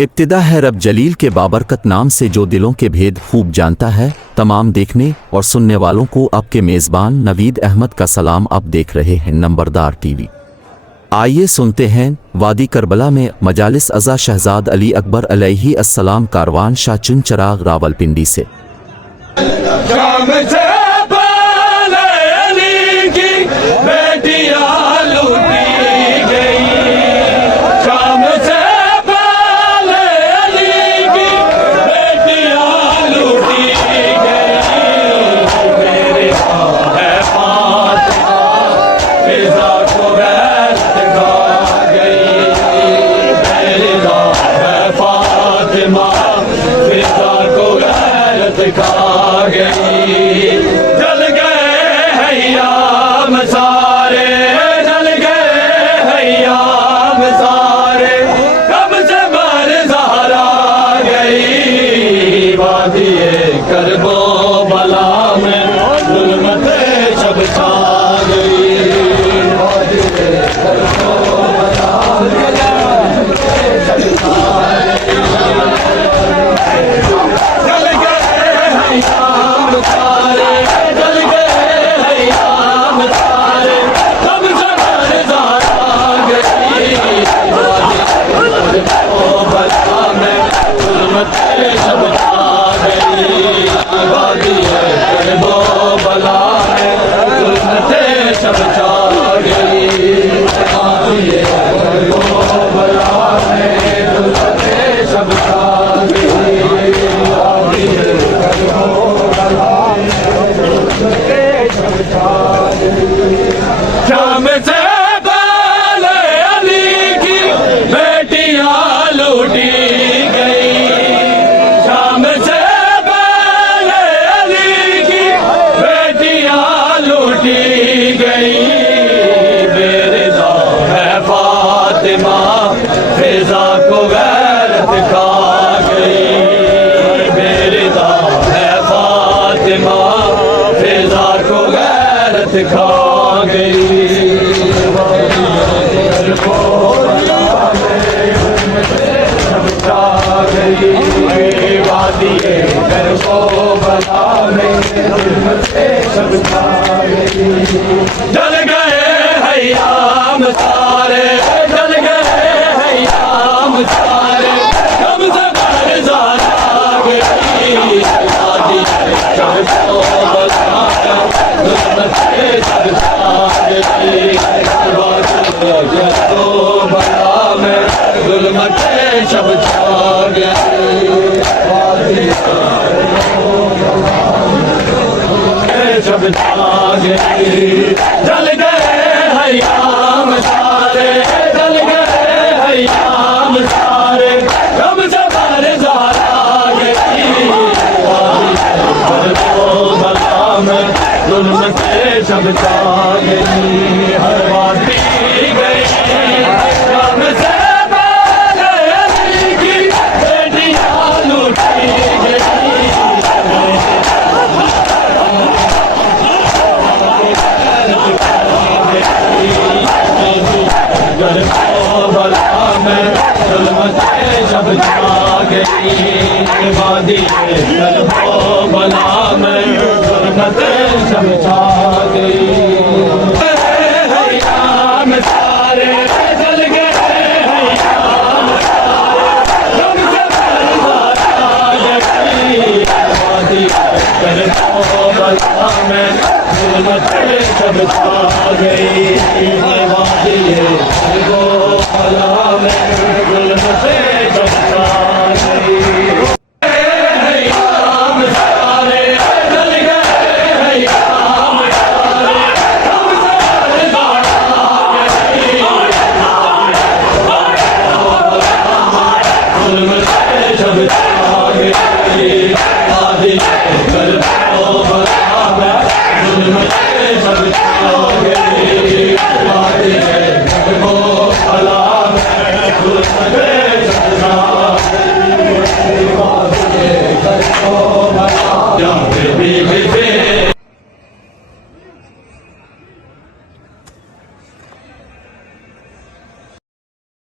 इब्तिदा है रब जलील के बाबरकत नाम से जो दिलों के भेद खूब जानता है। तमाम देखने और सुनने वालों को आपके मेज़बान नवीद अहमद का सलाम। आप देख रहे हैं नंबरदार टीवी। आइए सुनते हैं वादी करबला में मजालिस अज़ा शहजाद अली अकबर अलैहि अस्सलाम कारवान शाह चुनचराग रावलपिंडी से। जल गए हयाम सारे, जल गए हयाम सारे, कब से मर ज़हरा गई। वादिए करबो बला में जुल्मते शब छा गई। वादिए करबो बला में शब छा गई। जल गए हयाम सारे, जल गए हयाम सारे, कब से मर ज़हरा गई। ओ बला में जुल्मते शब छा गई। वादिए करबो बला में जुल्मते शब छा गई। वादिए करबो बला में जुल्मते शब छा गई। वादिए करबो बला में जुल्मते शब छा गई। शाम से पहले अली की बेटियां लूटी गई। शाम से पहले अली की बेटियां लूटी गई। बेरिज़ा है फातिमा फिजा को गैरत खा गई। बेरिज़ा है फातिमा फिजा को गैरत खा गई। वादिए करबो बला में जुल्मते शब छा गई। जल गए हयाम सारे, जल गए हयाम सारे, कब से मर ज़हरा गई। वादिए करबो बला में जुल्मते शब छा गई। वादिए करबो बला में जुल्मते शब छा गई। शब छा गई। जल गए हयाम सारे, जल गए हयाम सारे, कब से मर ज़हरा गई। करबो बला में जुल्मते शब छा गई। हर वादी गई शाम से पहले अली की बेटियां लूटी गई। करबो बला में जुल्मते शब छा गई। वादिए करबो बला में जुल्मते शब छा गई। हयाम सारे, जल गए हयाम सारे, कब से मर ज़हरा गई। वादिए करबो बला में जुल्मते शब छा गई। वादिए करबो बला में जुल्मते शब छा